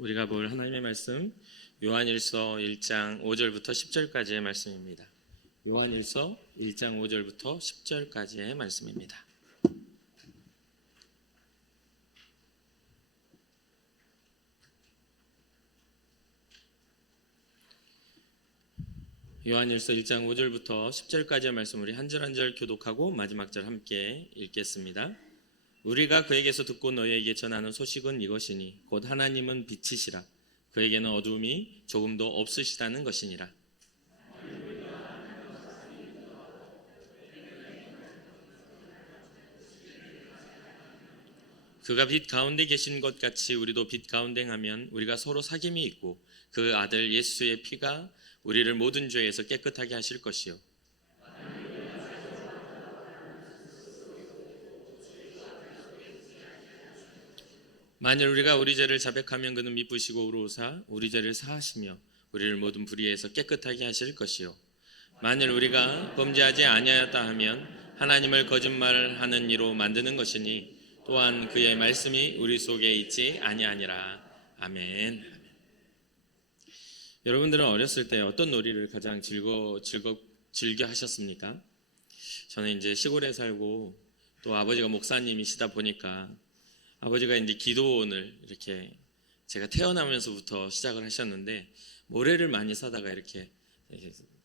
우리가 볼 하나님의 말씀 요한일서 1장 5절부터 10절까지의 말씀입니다. 요한일서 1장 5절부터 10절까지의 말씀입니다. 요한일서 1장 5절부터 10절까지의 말씀 우리 한 절 한 절 교독하고 마지막 절 함께 읽겠습니다. 우리가 그에게서 듣고 너희에게 전하는 소식은 이것이니 곧 하나님은 빛이시라. 그에게는 어두움이 조금도 없으시다는 것이니라. 그가 빛 가운데 계신 것 같이 우리도 빛 가운데 하면 우리가 서로 사귐이 있고 그 아들 예수의 피가 우리를 모든 죄에서 깨끗하게 하실 것이요 만일 우리가 우리 죄를 자백하면 그는 미쁘시고 의로우사 우리 죄를 사하시며 우리를 모든 불의에서 깨끗하게 하실 것이요 만일 우리가 범죄하지 아니하였다 하면 하나님을 거짓말하는 이로 만드는 것이니 또한 그의 말씀이 우리 속에 있지 아니하니라. 아멘. 여러분들은 어렸을 때 어떤 놀이를 가장 즐겨 하셨습니까? 저는 이제 시골에 살고 또 아버지가 목사님이시다 보니까 아버지가 이제 기도원을 이렇게 제가 태어나면서부터 시작을 하셨는데 모래를 많이 사다가 이렇게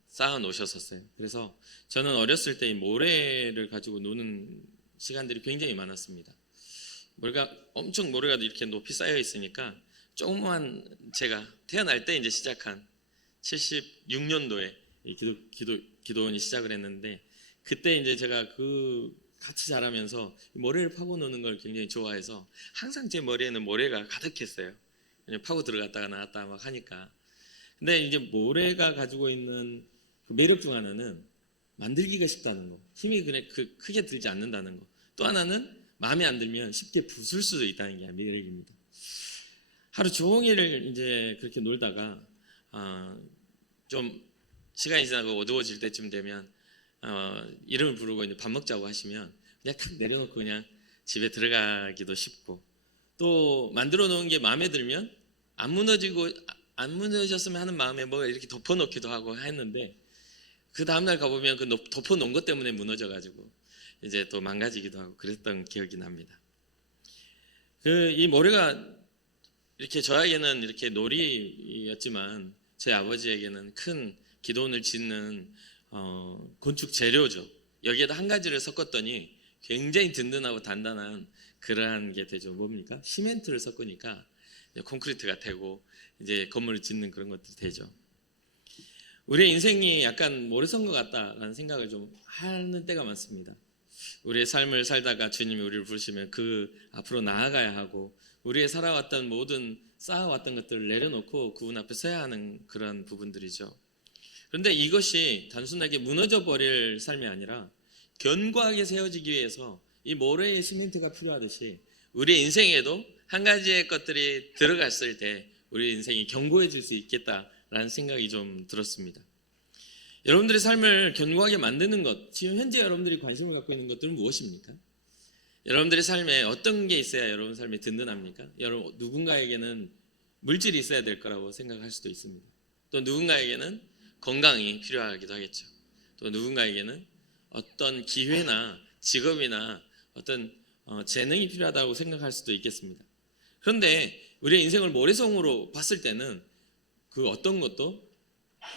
쌓아 놓으셨었어요. 그래서 저는 어렸을 때 이 모래를 가지고 노는 시간들이 굉장히 많았습니다. 엄청 모래가 이렇게 높이 쌓여 있으니까 조그만 제가 태어날 때 이제 시작한 76년도에 기도원이 시작을 했는데 그때 이제 제가 같이 자라면서 모래를 파고 노는 걸 굉장히 좋아해서 항상 제 머리에는 모래가 가득했어요. 파고 들어갔다가 나왔다 막 하니까. 근데 이제 모래가 가지고 있는 그 매력 중 하나는 만들기가 쉽다는 거, 힘이 그냥 크게 들지 않는다는 거. 또 하나는 마음에 안 들면 쉽게 부술 수도 있다는 게 매력입니다. 하루 종일 이제 그렇게 놀다가 좀 시간이 지나고 어두워질 때쯤 되면 이름을 부르고 이제 밥 먹자고 하시면 그냥 탁 내려놓고 그냥 집에 들어가기도 쉽고 또 만들어 놓은 게 마음에 들면 안 무너졌으면 하는 마음에 뭐 이렇게 덮어놓기도 하고 했는데 그 다음날 가보면 그 덮어놓은 것 때문에 무너져가지고 이제 또 망가지기도 하고 그랬던 기억이 납니다. 이 모래가 이렇게 저에게는 이렇게 놀이였지만 제 아버지에게는 큰 기도원을 짓는 건축 재료죠. 여기에다 한 가지를 섞었더니 굉장히 든든하고 단단한 그러한 게 되죠. 뭡니까? 시멘트를 섞으니까 콘크리트가 되고 이제 건물을 짓는 그런 것들이 되죠. 우리의 인생이 약간 모래성 것 같다라는 생각을 좀 하는 때가 많습니다. 우리의 삶을 살다가 주님이 우리를 부르시면 그 앞으로 나아가야 하고 우리의 살아왔던 모든 쌓아왔던 것들을 내려놓고 그분 앞에 서야 하는 그런 부분들이죠. 그런데 이것이 단순하게 무너져 버릴 삶이 아니라 견고하게 세워지기 위해서 이 모래의 시멘트가 필요하듯이 우리 인생에도 한 가지의 것들이 들어갔을 때 우리 인생이 견고해질 수 있겠다라는 생각이 좀 들었습니다. 여러분들의 삶을 견고하게 만드는 것, 지금 현재 여러분들이 관심을 갖고 있는 것들은 무엇입니까? 여러분들의 삶에 어떤 게 있어야 여러분 삶이 든든합니까? 여러분 누군가에게는 물질이 있어야 될 거라고 생각할 수도 있습니다. 또 누군가에게는 건강이 필요하기도 하겠죠. 또 누군가에게는 어떤 기회나 직업이나 어떤 재능이 필요하다고 생각할 수도 있겠습니다. 그런데 우리의 인생을 모래성으로 봤을 때는 그 어떤 것도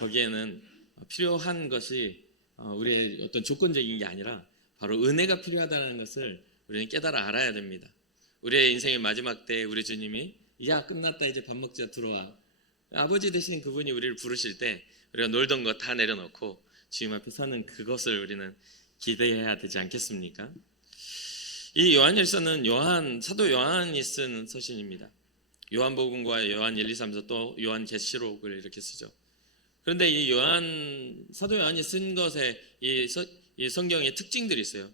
거기에는 필요한 것이 우리의 어떤 조건적인 게 아니라 바로 은혜가 필요하다는 것을 우리는 깨달아 알아야 됩니다. 우리의 인생의 마지막 때에 우리 주님이 야 끝났다 이제 밥 먹자 들어와. 아버지 되시는 그분이 우리를 부르실 때 우리가 놀던 거 다 내려놓고 주님 앞에 서는 그것을 우리는 기대해야 되지 않겠습니까? 이 요한일서는 사도 요한이 쓴 서신입니다. 요한복음과 요한 1, 2, 3, 4 또 요한 계시록을 이렇게 쓰죠. 그런데 이 사도 요한이 쓴 것에 이 성경의 특징들이 있어요.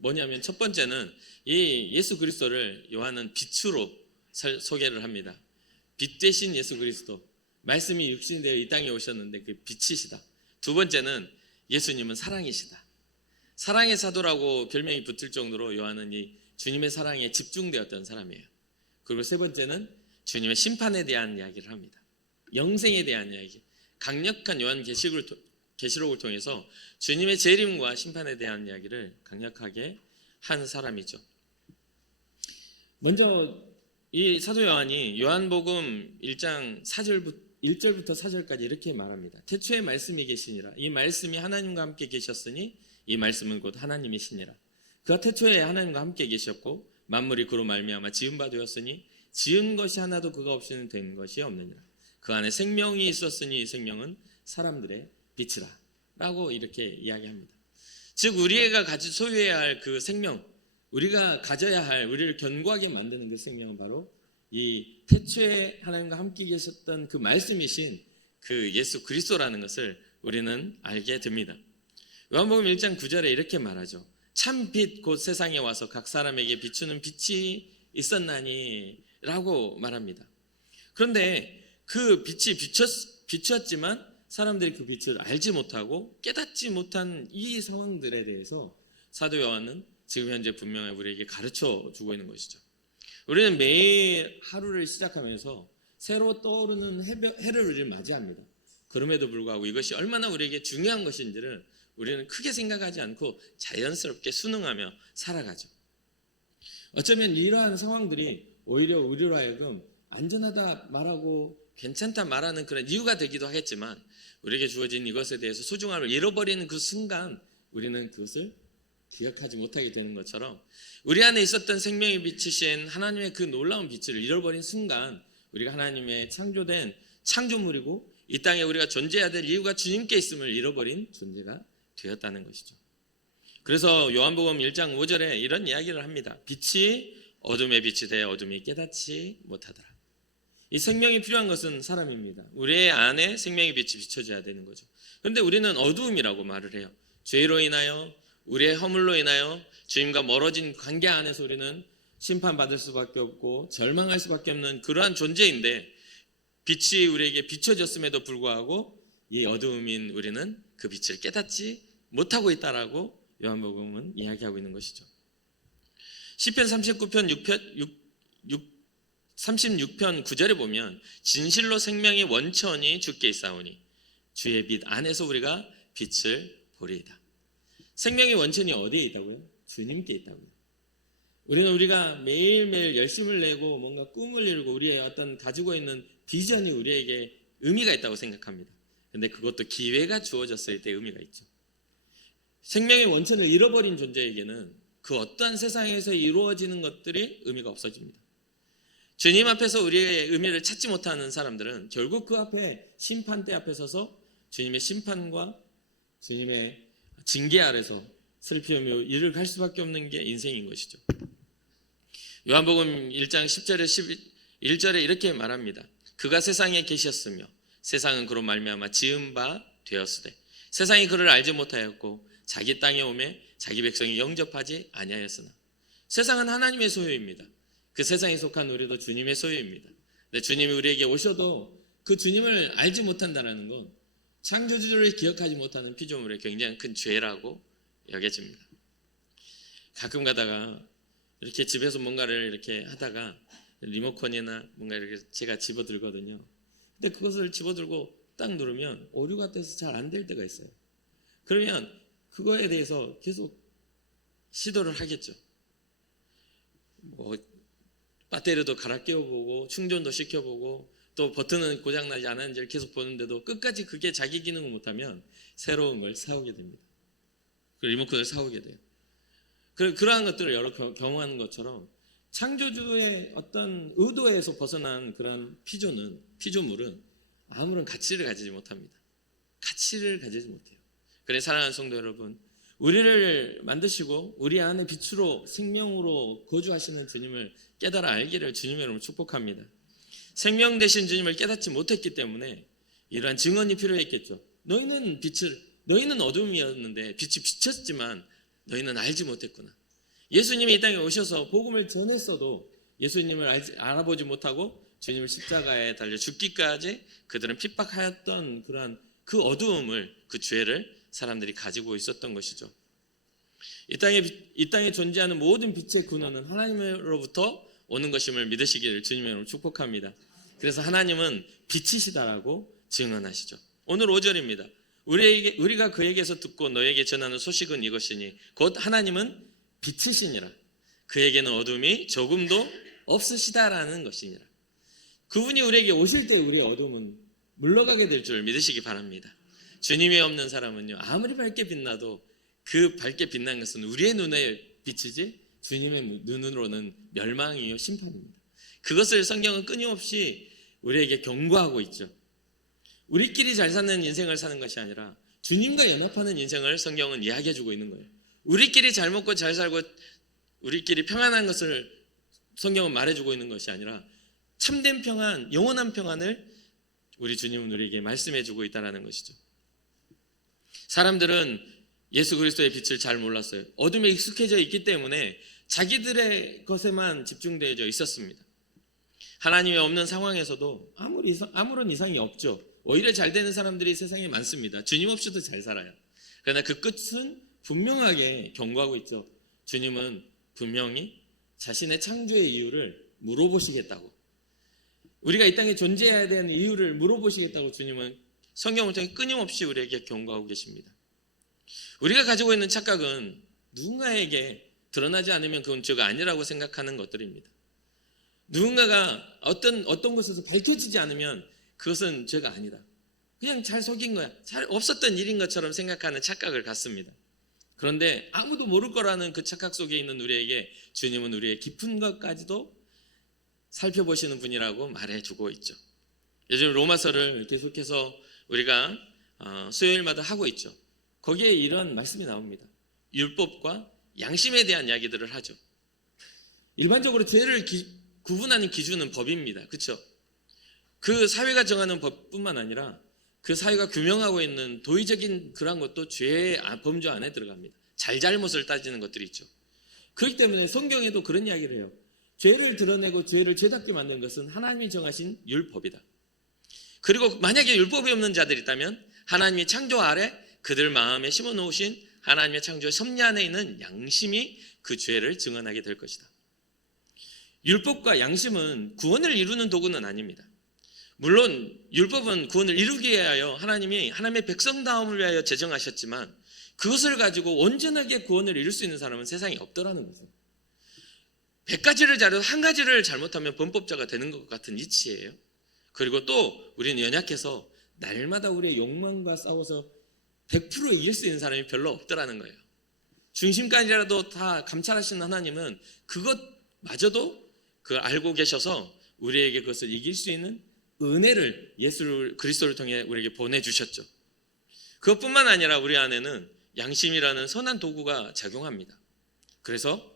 뭐냐면 첫 번째는 이 예수 그리스도를 요한은 빛으로 소개를 합니다. 빛 대신 예수 그리스도, 말씀이 육신되어 이 땅에 오셨는데 그 빛이시다. 두 번째는 예수님은 사랑이시다. 사랑의 사도라고 별명이 붙을 정도로 요한은 이 주님의 사랑에 집중되었던 사람이에요. 그리고 세 번째는 주님의 심판에 대한 이야기를 합니다. 영생에 대한 이야기. 강력한 계시록을 통해서 주님의 재림과 심판에 대한 이야기를 강력하게 한 사람이죠. 먼저 이 사도 요한이 요한복음 1장 1절부터 4절까지 이렇게 말합니다. 태초에 말씀이 계시니라. 이 말씀이 하나님과 함께 계셨으니 이 말씀은 곧 하나님이시니라. 그가 태초에 하나님과 함께 계셨고 만물이 그로 말미암아 지은 바 되었으니 지은 것이 하나도 그가 없이는 된 것이 없느니라. 그 안에 생명이 있었으니 이 생명은 사람들의 빛이라 라고 이렇게 이야기합니다. 즉 우리가 소유해야 할 그 생명, 우리가 가져야 할, 우리를 견고하게 만드는 그 생명은 바로 이 태초에 하나님과 함께 계셨던 그 말씀이신 그 예수 그리스도라는 것을 우리는 알게 됩니다. 요한복음 1장 9절에 이렇게 말하죠. 참 빛 곧 세상에 와서 각 사람에게 비추는 빛이 있었나니 라고 말합니다. 그런데 그 빛이 비추었지만 사람들이 그 빛을 알지 못하고 깨닫지 못한 이 상황들에 대해서 사도 요한은 지금 현재 분명히 우리에게 가르쳐 주고 있는 것이죠. 우리는 매일 하루를 시작하면서 새로 떠오르는 해를 우리를 맞이합니다. 그럼에도 불구하고 이것이 얼마나 우리에게 중요한 것인지를 우리는 크게 생각하지 않고 자연스럽게 순응하며 살아가죠. 어쩌면 이러한 상황들이 오히려 우리로 하여금 안전하다 말하고 괜찮다 말하는 그런 이유가 되기도 하겠지만 우리에게 주어진 이것에 대해서 소중함을 잃어버리는 그 순간 우리는 그것을 기억하지 못하게 되는 것처럼 우리 안에 있었던 생명이 비치신 하나님의 그 놀라운 빛을 잃어버린 순간 우리가 하나님의 창조된 창조물이고 이 땅에 우리가 존재해야 될 이유가 주님께 있음을 잃어버린 존재가 되었다는 것이죠. 그래서 요한복음 1장 5절에 이런 이야기를 합니다. 빛이 어둠에 빛이 되어 어둠이 깨닫지 못하더라. 이 생명이 필요한 것은 사람입니다. 우리의 안에 생명의 빛이 비춰져야 되는 거죠. 그런데 우리는 어두움이라고 말을 해요. 죄로 인하여 우리의 허물로 인하여 주님과 멀어진 관계 안에서 우리는 심판받을 수밖에 없고 절망할 수밖에 없는 그러한 존재인데 빛이 우리에게 비춰졌음에도 불구하고 이 어두움인 우리는 그 빛을 깨닫지 못하고 있다라고 요한복음은 이야기하고 있는 것이죠. 시편 39편 36편 9절에 보면 진실로 생명의 원천이 주께 있사오니 주의 빛 안에서 우리가 빛을 보리이다. 생명의 원천이 어디에 있다고요? 주님께 있다고요. 우리가 매일매일 열심을 내고 뭔가 꿈을 이루고 우리의 어떤 가지고 있는 비전이 우리에게 의미가 있다고 생각합니다. 그런데 그것도 기회가 주어졌을 때 의미가 있죠. 생명의 원천을 잃어버린 존재에게는 그 어떠한 세상에서 이루어지는 것들이 의미가 없어집니다. 주님 앞에서 우리의 의미를 찾지 못하는 사람들은 결국 그 앞에 심판대 앞에 서서 주님의 심판과 주님의 징계 아래서 슬피우며 이를 갈 수밖에 없는 게 인생인 것이죠. 요한복음 1장 10절에 11절에 이렇게 말합니다. 그가 세상에 계셨으며 세상은 그로 말미암아 지은 바 되었으되 세상이 그를 알지 못하였고 자기 땅에 오매 자기 백성이 영접하지 아니하였으나 세상은 하나님의 소유입니다. 그 세상에 속한 우리도 주님의 소유입니다. 근데 주님이 우리에게 오셔도 그 주님을 알지 못한다는 건 창조주를 기억하지 못하는 피조물의 굉장히 큰 죄라고 여겨집니다. 가끔 가다가 이렇게 집에서 뭔가를 이렇게 하다가 리모컨이나 뭔가 이렇게 제가 집어들거든요. 근데 그것을 집어들고 딱 누르면 오류가 돼서 잘 안 될 때가 있어요. 그러면 그거에 대해서 계속 시도를 하겠죠. 배터리도 갈아 끼워보고 충전도 시켜보고 또 버튼은 고장나지 않았는지를 계속 보는데도 끝까지 그게 자기 기능을 못하면 새로운 걸 사오게 됩니다. 그 리모컨을 사오게 돼요. 그러한 것들을 여러 경험하는 것처럼 창조주의 어떤 의도에서 벗어난 그런 피조물은 아무런 가치를 가지지 못합니다. 가치를 가지지 못해요. 그래 사랑하는 성도 여러분, 우리를 만드시고 우리 안에 빛으로 생명으로 거주하시는 주님을 깨달아 알기를 주님의 이름으로 축복합니다. 생명 되신 주님을 깨닫지 못했기 때문에 이러한 증언이 필요했겠죠. 너희는 어둠이었는데 빛이 비쳤지만 너희는 알지 못했구나. 예수님이 이 땅에 오셔서 복음을 전했어도 예수님을 알아보지 못하고 주님을 십자가에 달려 죽기까지 그들은 핍박하였던 그러한 그 어두움을, 그 죄를 사람들이 가지고 있었던 것이죠. 이 땅에 존재하는 모든 빛의 근원은 하나님으로부터 오는 것임을 믿으시기를 주님의 이름으로 축복합니다. 그래서 하나님은 빛이시다라고 증언하시죠. 오늘 5절입니다. 우리가 그에게서 듣고 너에게 전하는 소식은 이것이니 곧 하나님은 빛이시니라. 그에게는 어둠이 조금도 없으시다라는 것이니라. 그분이 우리에게 오실 때 우리의 어둠은 물러가게 될 줄 믿으시기 바랍니다. 주님이 없는 사람은요, 아무리 밝게 빛나도 그 밝게 빛난 것은 우리의 눈에 비치지 주님의 눈으로는 멸망이요 심판입니다. 그것을 성경은 끊임없이 우리에게 경고하고 있죠. 우리끼리 잘 사는 인생을 사는 것이 아니라 주님과 연합하는 인생을 성경은 이야기해주고 있는 거예요. 우리끼리 잘 먹고 잘 살고 우리끼리 평안한 것을 성경은 말해주고 있는 것이 아니라 참된 평안, 영원한 평안을 우리 주님은 우리에게 말씀해주고 있다는 것이죠. 사람들은 예수 그리스도의 빛을 잘 몰랐어요. 어둠에 익숙해져 있기 때문에 자기들의 것에만 집중되어 있었습니다. 하나님이 없는 상황에서도 아무런 이상이 없죠. 오히려 잘 되는 사람들이 세상에 많습니다. 주님 없이도 잘 살아요. 그러나 그 끝은 분명하게 경고하고 있죠. 주님은 분명히 자신의 창조의 이유를 물어보시겠다고, 우리가 이 땅에 존재해야 되는 이유를 물어보시겠다고 주님은 성경을 통해 끊임없이 우리에게 경고하고 계십니다. 우리가 가지고 있는 착각은 누군가에게 드러나지 않으면 그건 죄가 아니라고 생각하는 것들입니다. 누군가가 어떤 곳에서 밝혀지지 않으면 그것은 죄가 아니다, 그냥 잘 속인 거야, 잘 없었던 일인 것처럼 생각하는 착각을 갖습니다. 그런데 아무도 모를 거라는 그 착각 속에 있는 우리에게 주님은 우리의 깊은 것까지도 살펴보시는 분이라고 말해주고 있죠. 요즘 로마서를 계속해서 우리가 수요일마다 하고 있죠. 거기에 이런 말씀이 나옵니다. 율법과 양심에 대한 이야기들을 하죠. 일반적으로 죄를 구분하는 기준은 법입니다. 그렇죠? 그 사회가 정하는 법뿐만 아니라 그 사회가 규명하고 있는 도의적인 그런 것도 죄의 범주 안에 들어갑니다. 잘잘못을 따지는 것들이 있죠. 그렇기 때문에 성경에도 그런 이야기를 해요. 죄를 드러내고 죄를 죄답게 만든 것은 하나님이 정하신 율법이다. 그리고 만약에 율법이 없는 자들이 있다면 하나님이 창조 아래 그들 마음에 심어놓으신 하나님의 창조의 섭리 안에 있는 양심이 그 죄를 증언하게 될 것이다. 율법과 양심은 구원을 이루는 도구는 아닙니다. 물론 율법은 구원을 이루기 위하여 하나님이 하나님의 백성다움을 위하여 제정하셨지만 그것을 가지고 온전하게 구원을 이룰 수 있는 사람은 세상에 없더라는 거죠. 100가지를 잘해도 한 가지를 잘못하면 범법자가 되는 것 같은 이치예요. 그리고 또 우리는 연약해서 날마다 우리의 욕망과 싸워서 100% 이길 수 있는 사람이 별로 없더라는 거예요. 중심까지라도 다 감찰하시는 하나님은 그것마저도 그걸 알고 계셔서 우리에게 그것을 이길 수 있는 은혜를 예수 그리스도를 통해 우리에게 보내주셨죠. 그것뿐만 아니라 우리 안에는 양심이라는 선한 도구가 작용합니다. 그래서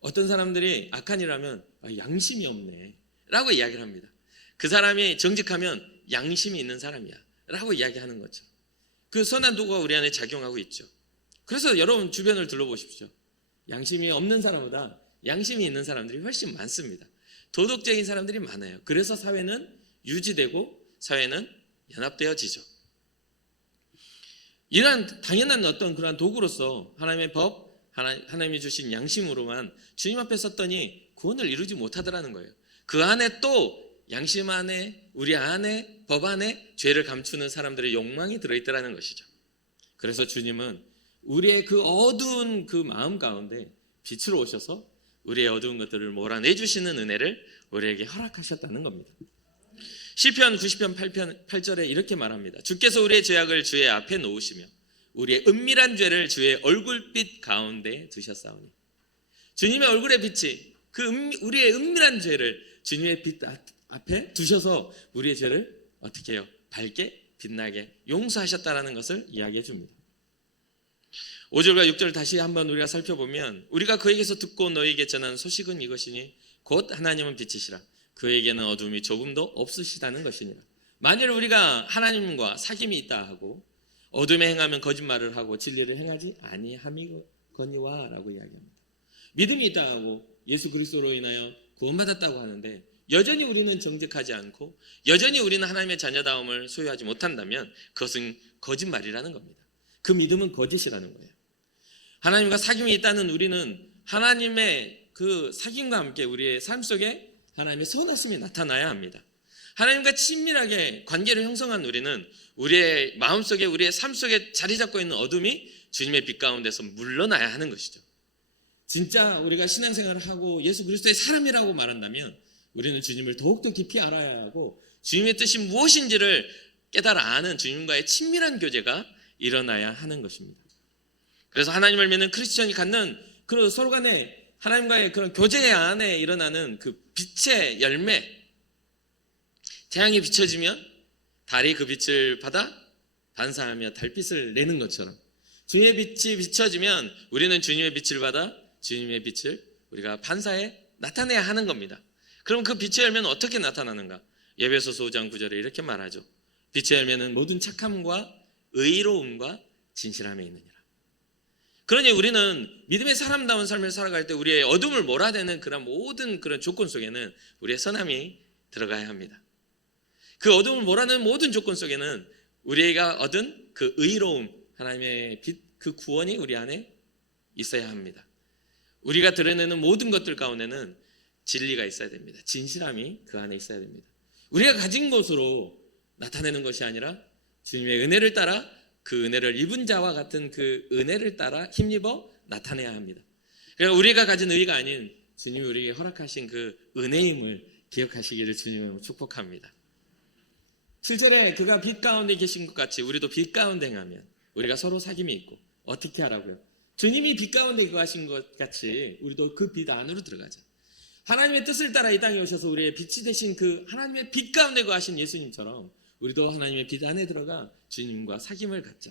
어떤 사람들이 악한 일 하면 양심이 없네 라고 이야기를 합니다. 그 사람이 정직하면 양심이 있는 사람이야 라고 이야기하는 거죠. 그 선한 도구가 우리 안에 작용하고 있죠. 그래서 여러분 주변을 둘러보십시오. 양심이 없는 사람보다 양심이 있는 사람들이 훨씬 많습니다. 도덕적인 사람들이 많아요. 그래서 사회는 유지되고 사회는 연합되어지죠. 이러한 당연한 어떤 그러한 도구로서 하나님의 법, 하나님이 주신 양심으로만 주님 앞에 섰더니 구원을 이루지 못하더라는 거예요. 그 안에 또 양심 안에, 우리 안에, 법 안에 죄를 감추는 사람들의 욕망이 들어있더라는 것이죠. 그래서 주님은 우리의 그 어두운 그 마음 가운데 빛으로 오셔서 우리의 어두운 것들을 몰아내주시는 은혜를 우리에게 허락하셨다는 겁니다. 시편 90편 8절에 이렇게 말합니다. 주께서 우리의 죄악을 주의 앞에 놓으시며 우리의 은밀한 죄를 주의 얼굴빛 가운데 두셨사오니, 주님의 얼굴의 빛이 우리의 은밀한 죄를 주님의 빛 앞에 두셔서 우리의 죄를 어떻게 해요? 밝게 빛나게 용서하셨다라는 것을 이야기해 줍니다. 5절과 6절 다시 한번 우리가 살펴보면 우리가 그에게서 듣고 너에게 전하는 소식은 이것이니 곧 하나님은 빛이시라 그에게는 어둠이 조금도 없으시다는 것이니라. 만일 우리가 하나님과 사귐이 있다 하고 어둠에 행하면 거짓말을 하고 진리를 행하지 아니함이거니와 라고 이야기합니다. 믿음이 있다 하고 예수 그리스도로 인하여 구원받았다고 하는데 여전히 우리는 정직하지 않고 여전히 우리는 하나님의 자녀다움을 소유하지 못한다면 그것은 거짓말이라는 겁니다. 그 믿음은 거짓이라는 거예요. 하나님과 사귐이 있다는 우리는 하나님의 그 사귐과 함께 우리의 삶 속에 하나님의 선하심이 나타나야 합니다. 하나님과 친밀하게 관계를 형성한 우리는 우리의 마음속에, 우리의 삶 속에 자리 잡고 있는 어둠이 주님의 빛 가운데서 물러나야 하는 것이죠. 진짜 우리가 신앙생활을 하고 예수 그리스도의 사람이라고 말한다면 우리는 주님을 더욱더 깊이 알아야 하고 주님의 뜻이 무엇인지를 깨달아 아는 주님과의 친밀한 교제가 일어나야 하는 것입니다. 그래서 하나님을 믿는 크리스천이 갖는 그 서로 간의 하나님과의 그런 교제 안에 일어나는 그 빛의 열매, 태양이 비춰지면 달이 그 빛을 받아 반사하며 달빛을 내는 것처럼 주의 빛이 비춰지면 우리는 주님의 빛을 받아 주님의 빛을 우리가 반사해 나타내야 하는 겁니다. 그럼 그 빛의 열매는 어떻게 나타나는가? 에베소서 5장 9절에 이렇게 말하죠. 빛의 열매는 모든 착함과 의로움과 진실함에 있느니라. 그러니 우리는 믿음의 사람다운 삶을 살아갈 때 우리의 어둠을 몰아내는 그런 모든 그런 조건 속에는 우리의 선함이 들어가야 합니다. 그 어둠을 몰아내는 모든 조건 속에는 우리가 얻은 그 의로움, 하나님의 빛, 그 구원이 우리 안에 있어야 합니다. 우리가 드러내는 모든 것들 가운데는 진리가 있어야 됩니다. 진실함이 그 안에 있어야 됩니다. 우리가 가진 것으로 나타내는 것이 아니라 주님의 은혜를 따라 그 은혜를 입은 자와 같은 그 은혜를 따라 힘입어 나타내야 합니다. 그러니까 우리가 가진 의가 아닌 주님이 우리에게 허락하신 그 은혜임을 기억하시기를 주님으로 축복합니다. 7절에 그가 빛 가운데 계신 것 같이 우리도 빛 가운데 행하면 우리가 서로 사귐이 있고 어떻게 하라고요? 주님이 빛 가운데 거하신 것 같이 우리도 그 빛 안으로 들어가자. 하나님의 뜻을 따라 이 땅에 오셔서 우리의 빛이 되신 그 하나님의 빛 가운데 거하신 예수님처럼 우리도 하나님의 빛 안에 들어가 주님과 사귐을 갖자.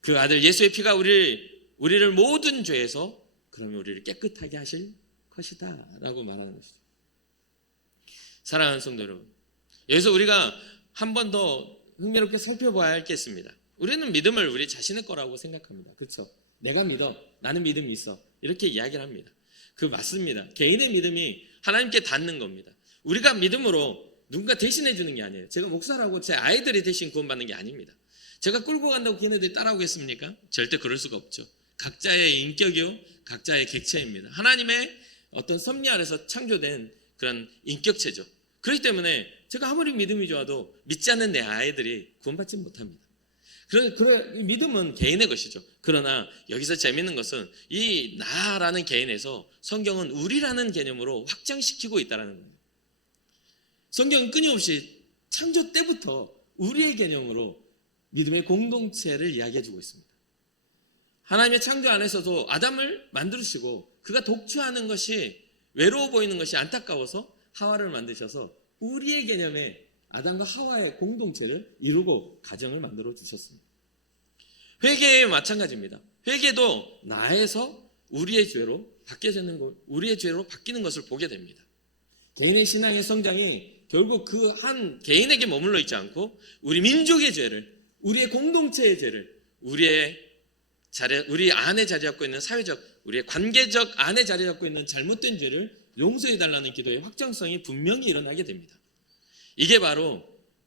그 아들 예수의 피가 우리를 모든 죄에서 그러면 우리를 깨끗하게 하실 것이다 라고 말하는 것이죠. 사랑하는 성도 여러분, 여기서 우리가 한 번 더 흥미롭게 살펴봐야 할 게 있습니다. 우리는 믿음을 우리 자신의 거라고 생각합니다. 그렇죠? 내가 믿어, 나는 믿음이 있어, 이렇게 이야기를 합니다. 그 맞습니다. 개인의 믿음이 하나님께 닿는 겁니다. 우리가 믿음으로 누군가 대신해 주는 게 아니에요. 제가 목사라고 제 아이들이 대신 구원받는 게 아닙니다. 제가 끌고 간다고 걔네들이 따라오겠습니까? 절대 그럴 수가 없죠. 각자의 인격이요, 각자의 객체입니다. 하나님의 어떤 섭리 아래서 창조된 그런 인격체죠. 그렇기 때문에 제가 아무리 믿음이 좋아도 믿지 않는 내 아이들이 구원받지 못합니다. 믿음은 개인의 것이죠. 그러나 여기서 재밌는 것은 이 나라는 개인에서 성경은 우리라는 개념으로 확장시키고 있다는 겁니다. 성경은 끊임없이 창조 때부터 우리의 개념으로 믿음의 공동체를 이야기해주고 있습니다. 하나님의 창조 안에서도 아담을 만드시고 그가 독주하는 것이 외로워 보이는 것이 안타까워서 하와를 만드셔서 우리의 개념에 아담과 하와의 공동체를 이루고 가정을 만들어 주셨습니다. 회개에 마찬가지입니다. 회개도 나에서 우리의 죄로 바뀌는 것을 보게 됩니다. 개인의 신앙의 성장이 결국 그 한 개인에게 머물러 있지 않고 우리 민족의 죄를, 우리의 공동체의 죄를, 우리 안에 자리 잡고 있는 사회적, 우리의 관계적 안에 자리 잡고 있는 잘못된 죄를 용서해 달라는 기도의 확장성이 분명히 일어나게 됩니다. 이게 바로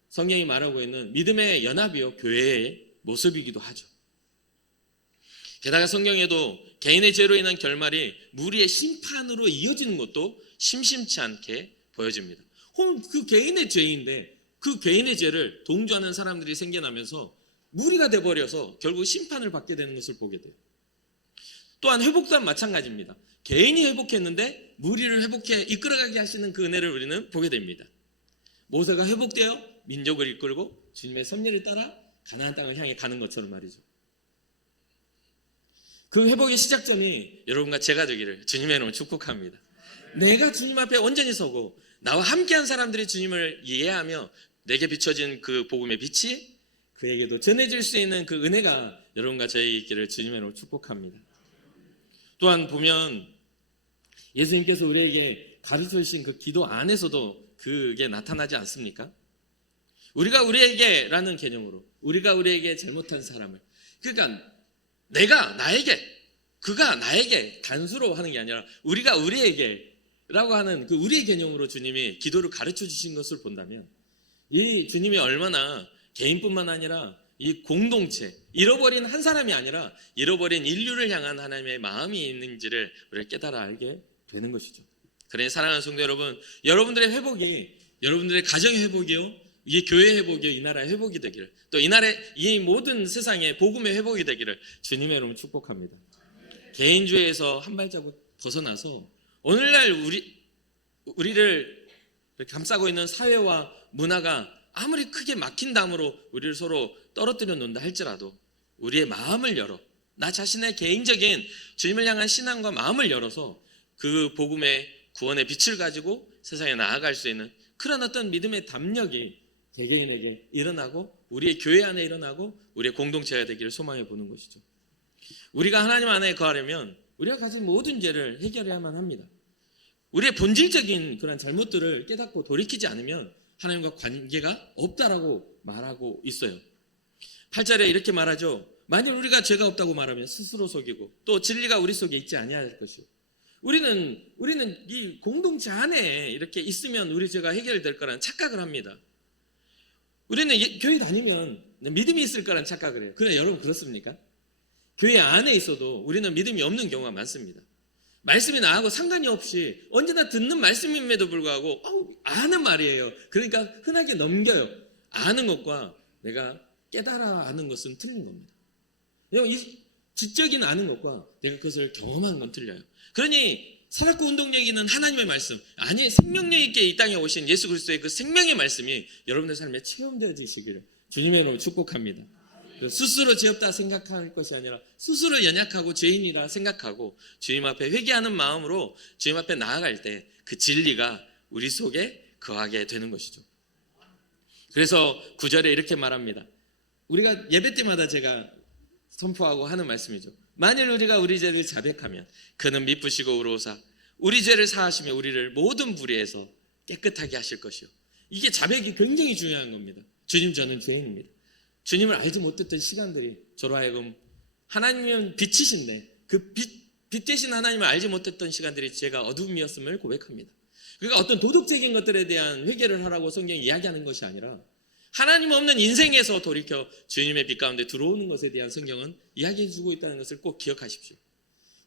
성경이 말하고 있는 믿음의 연합이요, 교회의 모습이기도 하죠. 게다가 성경에도 개인의 죄로 인한 결말이 무리의 심판으로 이어지는 것도 심심치 않게 보여집니다. 그 개인의 죄인데 그 개인의 죄를 동조하는 사람들이 생겨나면서 무리가 돼버려서 결국 심판을 받게 되는 것을 보게 돼요. 또한 회복도 마찬가지입니다. 개인이 회복했는데 무리를 회복해 이끌어가게 하시는 그 은혜를 우리는 보게 됩니다. 모세가 회복되어 민족을 이끌고 주님의 섭리를 따라 가나안 땅을 향해 가는 것처럼 말이죠. 그 회복의 시작점이 여러분과 제가 되기를 주님의 이름으로 축복합니다. 내가 주님 앞에 온전히 서고 나와 함께한 사람들이 주님을 이해하며 내게 비춰진 그 복음의 빛이 그에게도 전해질 수 있는 그 은혜가 여러분과 저에게 있기를 주님의 이름으로 축복합니다. 또한 보면 예수님께서 우리에게 가르쳐 주신 그 기도 안에서도 그게 나타나지 않습니까? 우리가 우리에게라는 개념으로 우리가 우리에게 잘못한 사람을, 그러니까 내가 나에게, 그가 나에게 단수로 하는 게 아니라 우리가 우리에게라고 하는 그 우리의 개념으로 주님이 기도를 가르쳐 주신 것을 본다면 이 주님이 얼마나 개인뿐만 아니라 이 공동체, 잃어버린 한 사람이 아니라 잃어버린 인류를 향한 하나님의 마음이 있는지를 우리가 깨달아 알게 되는 것이죠. 그러니 사랑하는 성도 여러분, 여러분들의 회복이 여러분들의 가정의 회복이요, 이 교회의 회복이요, 이 나라의 회복이 되기를, 또 이 나라의 이 모든 세상의 복음의 회복이 되기를 주님의 이름으로 축복합니다. 개인주의에서 한 발자국 벗어나서 오늘날 우리를 감싸고 있는 사회와 문화가 아무리 크게 막힌 담으로 우리를 서로 떨어뜨려 놓는다 할지라도 우리의 마음을 열어, 나 자신의 개인적인 주님을 향한 신앙과 마음을 열어서 그 복음의 구원의 빛을 가지고 세상에 나아갈 수 있는 그런 어떤 믿음의 담력이 개개인에게 일어나고 우리의 교회 안에 일어나고 우리의 공동체가 되기를 소망해 보는 것이죠. 우리가 하나님 안에 거하려면 우리가 가진 모든 죄를 해결해야만 합니다. 우리의 본질적인 그런 잘못들을 깨닫고 돌이키지 않으면 하나님과 관계가 없다라고 말하고 있어요. 8절에 이렇게 말하죠. 만일 우리가 죄가 없다고 말하면 스스로 속이고 또 진리가 우리 속에 있지 아니할 것이요. 우리는 이 공동체 안에 이렇게 있으면 우리 죄가 해결될 거라는 착각을 합니다. 우리는 교회 다니면 믿음이 있을 거라는 착각을 해요. 그런데 여러분 그렇습니까? 교회 안에 있어도 우리는 믿음이 없는 경우가 많습니다. 말씀이 나하고 상관이 없이 언제나 듣는 말씀임에도 불구하고 아는 말이에요. 그러니까 흔하게 넘겨요. 아는 것과 내가 깨달아 아는 것은 틀린 겁니다. 이 지적인 아는 것과 내가 그것을 경험하는 건 틀려요. 그러니 살았고 운동력 있는 하나님의 말씀, 아니 생명력 있게 이 땅에 오신 예수 그리스도의 그 생명의 말씀이 여러분의 삶에 체험되어지시기를 주님의 이름으로 축복합니다. 스스로 죄 없다 생각할 것이 아니라 스스로 연약하고 죄인이라 생각하고 주님 앞에 회개하는 마음으로 주님 앞에 나아갈 때 그 진리가 우리 속에 거하게 되는 것이죠. 그래서 9절에 이렇게 말합니다. 우리가 예배 때마다 제가 선포하고 하는 말씀이죠. 만일 우리가 우리 죄를 자백하면 그는 미쁘시고 의로우사 우리 죄를 사하시며 우리를 모든 불의에서 깨끗하게 하실 것이요. 이게 자백이 굉장히 중요한 겁니다. 주님, 저는 죄인입니다. 주님을 알지 못했던 시간들이 저로 하여금 하나님은 빛이신데 그 빛 되신 하나님을 알지 못했던 시간들이 제가 어둠이었음을 고백합니다. 그러니까 어떤 도덕적인 것들에 대한 회개를 하라고 성경이 이야기하는 것이 아니라 하나님 없는 인생에서 돌이켜 주님의 빛 가운데 들어오는 것에 대한 성경은 이야기해 주고 있다는 것을 꼭 기억하십시오.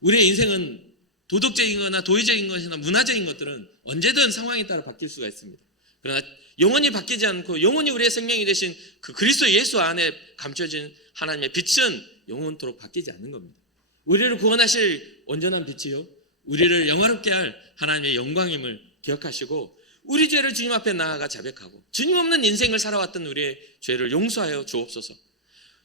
우리의 인생은 도덕적인 거나 도의적인 것이나 문화적인 것들은 언제든 상황에 따라 바뀔 수가 있습니다. 그러나 영원히 바뀌지 않고 영원히 우리의 생명이 되신 그 그리스도 예수 안에 감춰진 하나님의 빛은 영원토록 바뀌지 않는 겁니다. 우리를 구원하실 온전한 빛이요, 우리를 영화롭게 할 하나님의 영광임을 기억하시고 우리 죄를 주님 앞에 나아가 자백하고 주님 없는 인생을 살아왔던 우리의 죄를 용서하여 주옵소서.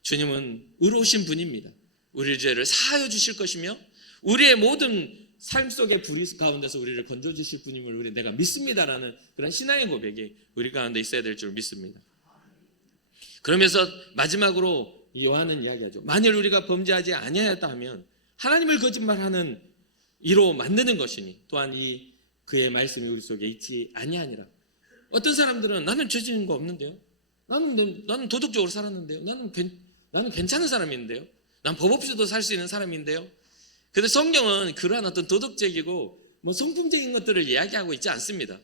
주님은 의로우신 분입니다. 우리의 죄를 사하여 주실 것이며 우리의 모든 삶 속의 불의 가운데서 우리를 건져주실 분임을 내가 믿습니다라는 그런 신앙의 고백이 우리 가운데 있어야 될 줄 믿습니다. 그러면서 마지막으로 요한은 이야기하죠. 만일 우리가 범죄하지 아니하였다 하면 하나님을 거짓말하는 이로 만드는 것이니 또한 그의 말씀이 우리 속에 있지 아니하니라. 어떤 사람들은 나는 죄 지은 거 없는데요, 나는 도덕적으로 살았는데요, 나는 괜찮은 사람인데요, 난 법 없이도 살 수 있는 사람인데요. 그런데 성경은 그러한 어떤 도덕적이고 성품적인 것들을 이야기하고 있지 않습니다.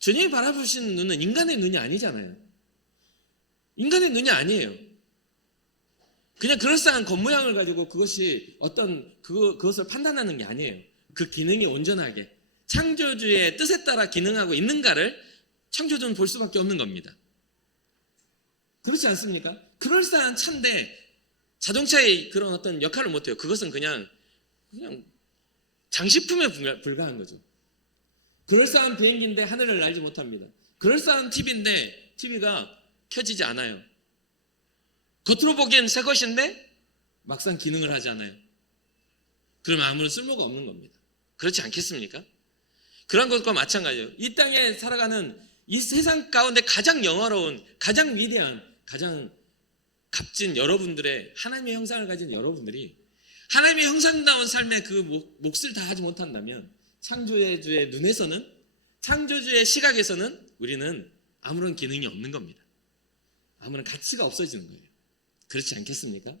주님이 바라보시는 눈은 인간의 눈이 아니잖아요. 인간의 눈이 아니에요. 그냥 그럴싸한 겉모양을 가지고 그것이 그것을 판단하는 게 아니에요. 그 기능이 온전하게 창조주의 뜻에 따라 기능하고 있는가를 창조주는 볼 수밖에 없는 겁니다. 그렇지 않습니까? 그럴싸한 차인데 자동차의 그런 어떤 역할을 못해요. 그것은 그냥 장식품에 불과한 거죠. 그럴싸한 비행기인데 하늘을 날지 못합니다. 그럴싸한 TV인데 TV가 켜지지 않아요. 겉으로 보기엔 새 것인데 막상 기능을 하지 않아요. 그러면 아무런 쓸모가 없는 겁니다. 그렇지 않겠습니까? 그런 것과 마찬가지예요. 이 땅에 살아가는 이 세상 가운데 가장 영화로운, 가장 위대한, 가장 값진 여러분들의 하나님의 형상을 가진 여러분들이 하나님의 형상다운 삶의 그 몫을 다하지 못한다면 창조주의 눈에서는, 창조주의 시각에서는 우리는 아무런 기능이 없는 겁니다. 아무런 가치가 없어지는 거예요. 그렇지 않겠습니까?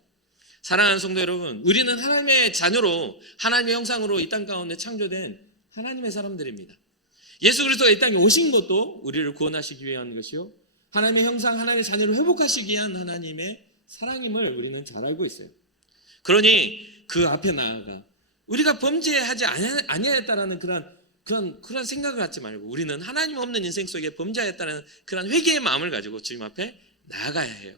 사랑하는 성도 여러분, 우리는 하나님의 자녀로 하나님의 형상으로 이 땅 가운데 창조된 하나님의 사람들입니다. 예수 그리스도가 이 땅에 오신 것도 우리를 구원하시기 위한 것이요, 하나님의 형상, 하나님의 자녀를 회복하시기 위한 하나님의 사랑임을 우리는 잘 알고 있어요. 그러니 그 앞에 나아가 우리가 범죄하지 아니하였다라는 그런 생각을 갖지 말고 우리는 하나님 없는 인생 속에 범죄하였다는 그런 회개의 마음을 가지고 주님 앞에 나아가야 해요.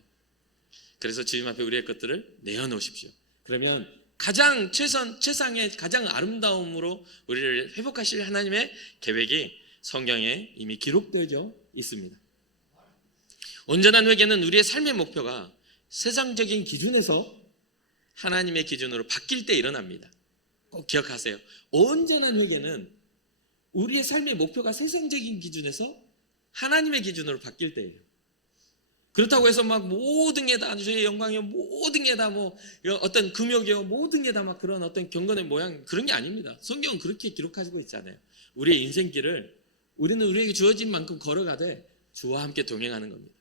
그래서 주님 앞에 우리의 것들을 내어놓으십시오. 그러면 가장 최상의 가장 아름다움으로 우리를 회복하실 하나님의 계획이 성경에 이미 기록되어 있습니다. 온전한 회개는 우리의 삶의 목표가 세상적인 기준에서 하나님의 기준으로 바뀔 때 일어납니다. 꼭 기억하세요. 온전한 회개는 우리의 삶의 목표가 세상적인 기준에서 하나님의 기준으로 바뀔 때예요. 그렇다고 해서 막 모든 게 다 주의 영광이요, 모든 게 다 뭐 어떤 금욕이요, 모든 게 다 막 그런 어떤 경건의 모양, 그런 게 아닙니다. 성경은 그렇게 기록하고 있잖아요. 우리의 인생길을 우리는 우리에게 주어진 만큼 걸어가되 주와 함께 동행하는 겁니다.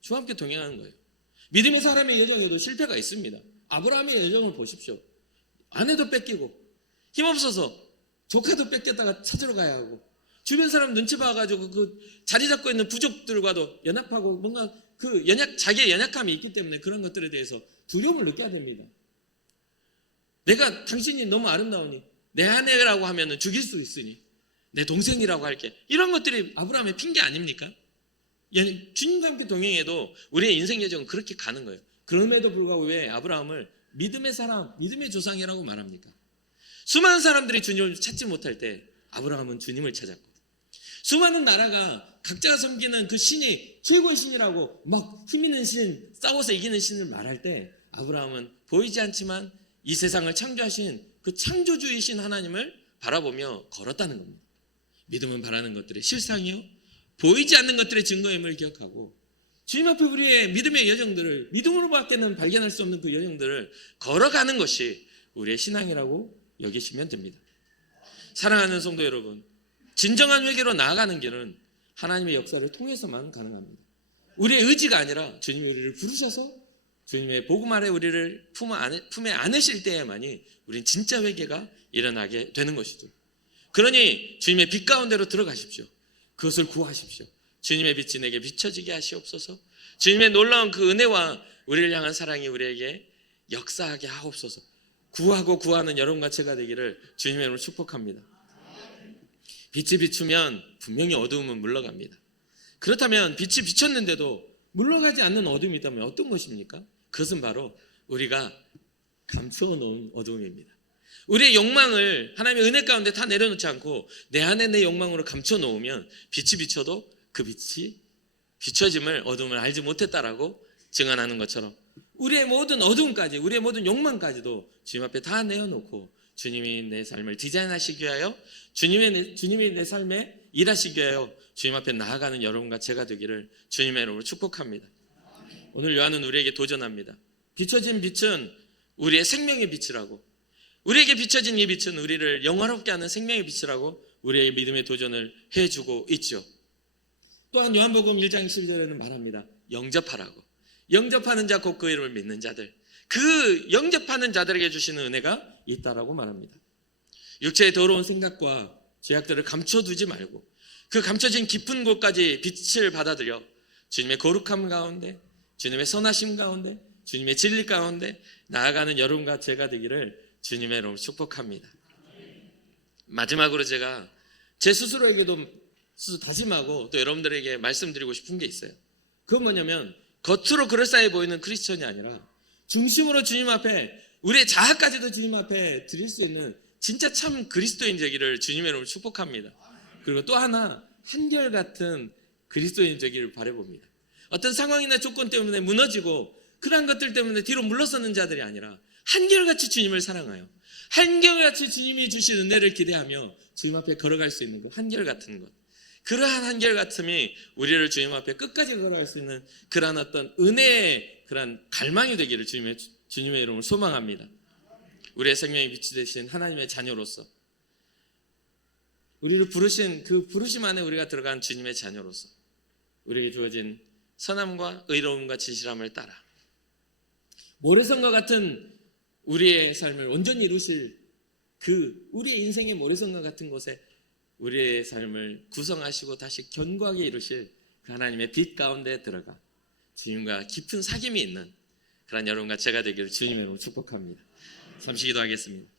주와 함께 동행하는 거예요. 믿음의 사람의 여정에도 실패가 있습니다. 아브라함의 여정을 보십시오. 아내도 뺏기고 힘없어서 조카도 뺏겼다가 찾으러 가야 하고 주변 사람 눈치 봐가지고 그 자리 잡고 있는 부족들과도 연합하고 뭔가 그 자기의 연약함이 있기 때문에 그런 것들에 대해서 두려움을 느껴야 됩니다. 내가 당신이 너무 아름다우니 내 아내라고 하면은 죽일 수 있으니 내 동생이라고 할게. 이런 것들이 아브라함의 핑계 아닙니까? 주님과 함께 동행해도 우리의 인생 여정은 그렇게 가는 거예요. 그럼에도 불구하고 왜 아브라함을 믿음의 사람, 믿음의 조상이라고 말합니까? 수많은 사람들이 주님을 찾지 못할 때 아브라함은 주님을 찾았고 수많은 나라가 각자가 섬기는 그 신이 최고의 신이라고 막 힘 있는 신, 싸워서 이기는 신을 말할 때 아브라함은 보이지 않지만 이 세상을 창조하신 그 창조주이신 하나님을 바라보며 걸었다는 겁니다. 믿음은 바라는 것들의 실상이요 보이지 않는 것들의 증거임을 기억하고 주님 앞에 우리의 믿음의 여정들을 믿음으로밖에는 발견할 수 없는 그 여정들을 걸어가는 것이 우리의 신앙이라고 여기시면 됩니다. 사랑하는 성도 여러분, 진정한 회개로 나아가는 길은 하나님의 역사를 통해서만 가능합니다. 우리의 의지가 아니라 주님이 우리를 부르셔서 주님의 복음 아래 우리를 품에 안으실 때에만이 우리는 진짜 회개가 일어나게 되는 것이죠. 그러니 주님의 빛 가운데로 들어가십시오. 그것을 구하십시오. 주님의 빛이 내게 비춰지게 하시옵소서. 주님의 놀라운 그 은혜와 우리를 향한 사랑이 우리에게 역사하게 하옵소서. 구하고 구하는 여러분과 제가 되기를 주님의 이름으로 축복합니다. 빛이 비추면 분명히 어두움은 물러갑니다. 그렇다면 빛이 비쳤는데도 물러가지 않는 어둠이 있다면 어떤 것입니까? 그것은 바로 우리가 감추어 놓은 어둠입니다. 우리의 욕망을 하나님의 은혜 가운데 다 내려놓지 않고 내 안에 내 욕망으로 감춰 놓으면 빛이 비춰도 그 빛이 비춰짐을 어둠을 알지 못했다라고 증언하는 것처럼 우리의 모든 어둠까지 우리의 모든 욕망까지도 주님 앞에 다 내어놓고 주님이 내 삶을 디자인하시기 위하여 주님이 내 삶에 일하시기 위하여 주님 앞에 나아가는 여러분과 제가 되기를 주님의 이름으로 축복합니다. 오늘 요한은 우리에게 도전합니다. 비춰진 빛은 우리의 생명의 빛이라고 우리에게 비춰진 이 빛은 우리를 영화롭게 하는 생명의 빛이라고 우리의 믿음의 도전을 해주고 있죠. 또한 요한복음 1장 7절에는 말합니다. 영접하라고. 영접하는 자 곧 그 이름을 믿는 자들. 그 영접하는 자들에게 주시는 은혜가 있다라고 말합니다. 육체의 더러운 생각과 죄악들을 감춰두지 말고 그 감춰진 깊은 곳까지 빛을 받아들여 주님의 거룩함 가운데 주님의 선하심 가운데 주님의 진리 가운데 나아가는 여러분과 제가 되기를 주님의 이름으로 축복합니다. 마지막으로 제가 제 스스로에게도 다짐하고 또 여러분들에게 말씀드리고 싶은 게 있어요. 그건 뭐냐면 겉으로 그럴싸해 보이는 크리스천이 아니라 중심으로 주님 앞에 우리의 자아까지도 주님 앞에 드릴 수 있는 진짜 참 그리스도인 되기를 주님의 이름으로 축복합니다. 그리고 또 하나 한결같은 그리스도인 되기를 바라봅니다. 어떤 상황이나 조건 때문에 무너지고 그러한 것들 때문에 뒤로 물러서는 자들이 아니라 한결같이 주님을 사랑하여 한결같이 주님이 주신 은혜를 기대하며 주님 앞에 걸어갈 수 있는 것 한결같은 것 그러한 한결같음이 우리를 주님 앞에 끝까지 걸어갈 수 있는 그러한 어떤 은혜의 그러한 갈망이 되기를 주님의 이름으로 소망합니다. 우리의 생명의 빛이 되신 하나님의 자녀로서 우리를 부르신 그 부르심 안에 우리가 들어간 주님의 자녀로서 우리에게 주어진 선함과 의로움과 진실함을 따라 모래성과 같은 우리의 삶을 온전히 이루실 그 우리의 인생의 모래성과 같은 곳에 우리의 삶을 구성하시고 다시 견고하게 이루실 그 하나님의 빛 가운데 들어가 주님과 깊은 사귐이 있는 그런 여러분과 제가 되기를 주님의 이름으로 축복합니다. 잠시 기도하겠습니다.